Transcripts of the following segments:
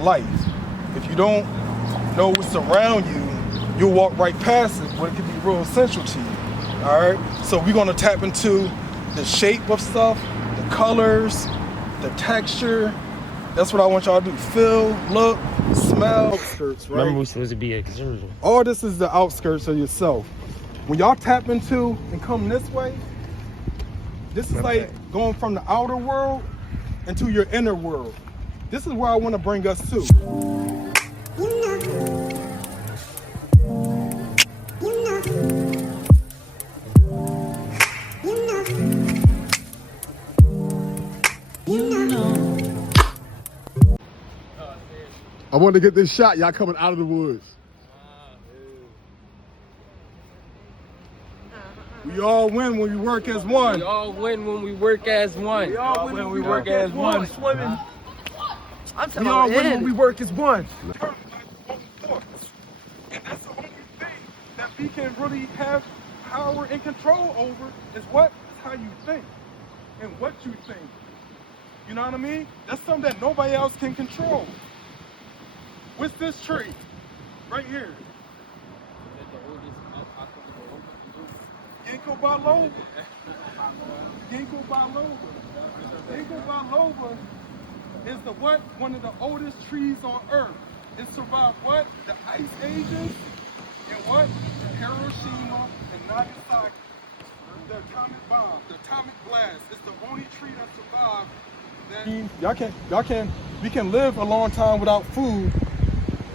life. If you don't know what's around you, you'll walk right past it, but it can be real essential to you. All right? So we're gonna tap into the shape of stuff, the colors, the texture. That's what I want y'all to do. Feel, look, smell. Outskirts, right? Remember, we're supposed to be excursion. All this is the outskirts of yourself. When y'all tap into and come this way, this is like going from the outer world into your inner world. This is where I want to bring us to. I wanted to get this shot. Y'all coming out of the woods. We all win when we work as one. We all win when we work as one. We all win when we work as one. Swimming. I'm telling We all you, win when we work as one. And that's the only thing that we can really have power and control over is what? Is how you think and what you think. You know what I mean? That's something that nobody else can control. What's this tree? Right here. Ginkgo biloba. Ginkgo biloba. Ginkgo biloba is the what? One of the oldest trees on earth. It survived what? The ice ages and what? Hiroshima and Nagasaki. The atomic bomb, the atomic blast. It's the only tree that survived. We can live a long time without food,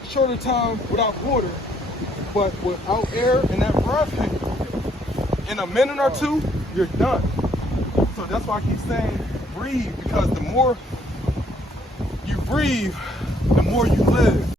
shorter time without water, but without air and that breath, in a minute or two, you're done. So that's why I keep saying breathe, because the more you breathe, the more you live.